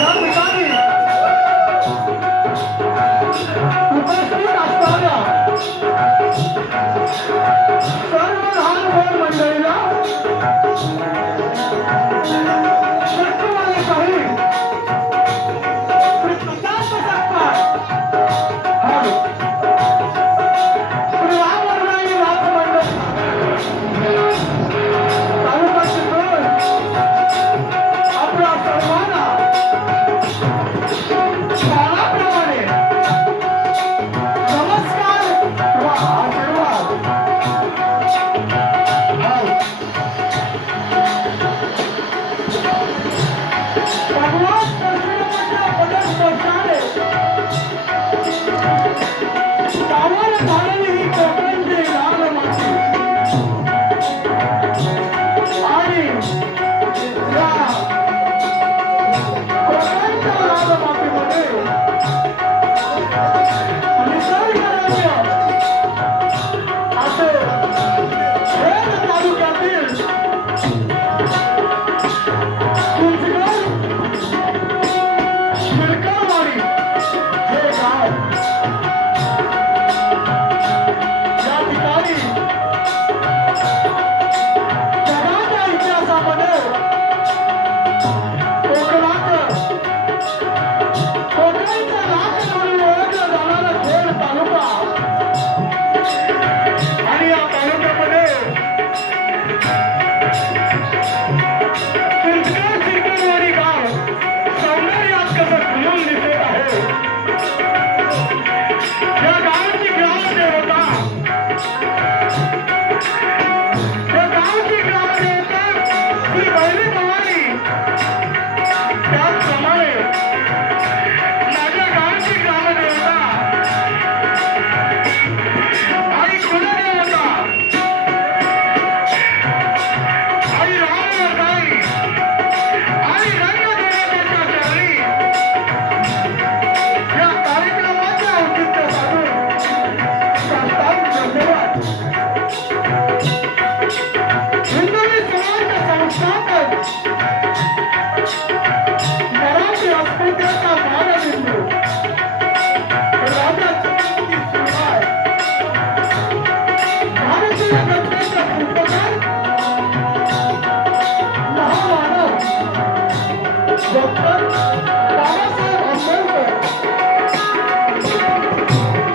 या ठिकाणी उपस्थित असणाऱ्या सर्व लहान मोठ्या मंडळीला सत्ववादी काही प्रशांत सत्कार हॅलो श्री राम वर्णाई नाथ मंडळ तालुका चिपळूण आपल्या सर्वांना काळाप्रमाणे नमस्कार व आशीर्वाद भगवान परशुरामाच्या पदस्पर्शाने पावन झालेली ही कोकणची लाल माती आणि या कोकणच्या लाल मातीमध्ये निसर्गरम्य असे खेड तालुक्यातील कुंजगर शिरकरवाडी हे गाव या ठिकाणी जगाच्या इतिहासामध्ये कोकणाच्या राज म्हणून ओळखला जाणारा खेड तालुका आणि या तालुक्यामध्ये कुंजगर शिरकरवाडी गाव सौंदर्यात कसं खुलून दिसत आहे या गावाची ग्रामदेवता श्री बैरी भवानी त्याचप्रमाणे माझ्या गावाची ग्रामदेवता आई कुलदेवता आई रामवर्धाई आई रंगदेवतेच्या चरणी या कार्यक्रमाचे औचित्य साधून साष्टांग धन्यवाद हिंदवी समाज संस्थापक मराठी अस्मितेचा मानबिंदू राजा छत्रपती शिवराय भारतीय जनतेचे पुत्रकार महामानव डॉक्टर बाबासाहेब आंबेडकर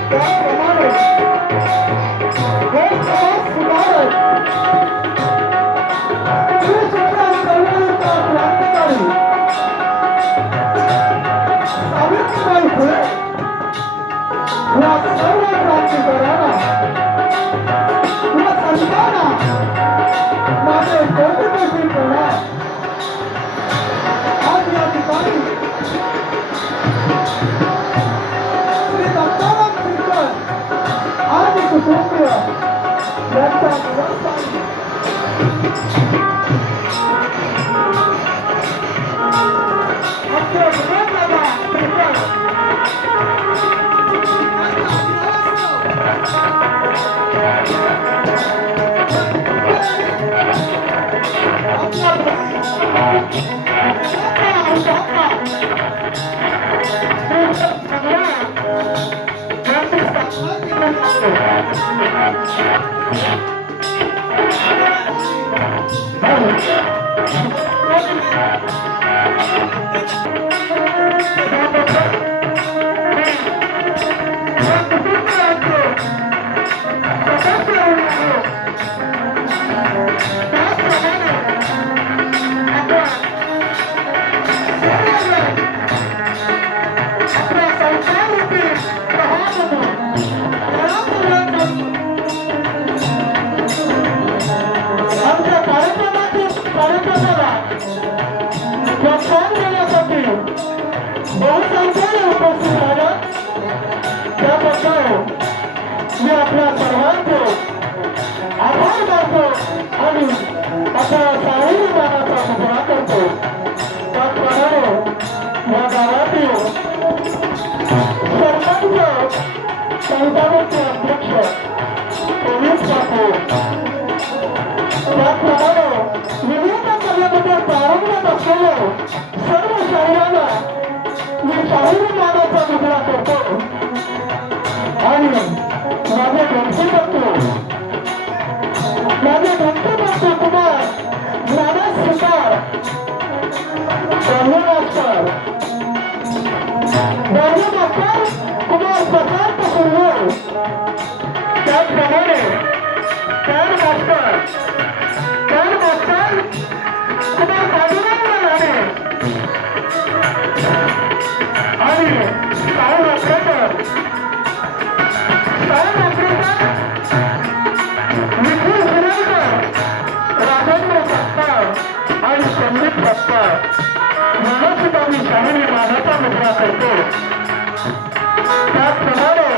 त्याप्रमाणे गोसमाज सुधारक त्रिसूत्री चळवळीचा क्रांतिकारी सावित्रीबाई फुले या सर्व क्रांतिकारकांना या संतांना माझे कोटी प्रणाम आज या ठिकाणी श्री दत्ताराम शिरकर आणि कुटुंबीय यांच्या निवासस्थानी आपले विनोदबाबा शिरकर मास्टर कुमार प्रशांत सुर्वे, त्याचप्रमाणे कॅन मास्टर कुमार पांडुरंग राणे आणि साऊंड ऑपरेटर निखिल सुरेकर, राजेंद्र सत्तार आणि संदीप सत्तार यांना सुद्धा मी शाहीने मानाचा मुद्रा करतो. त्याचप्रमाणे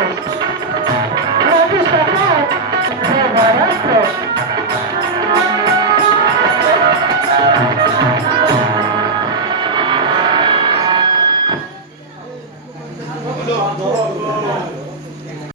राजेश काका हे महाराष्ट्र No.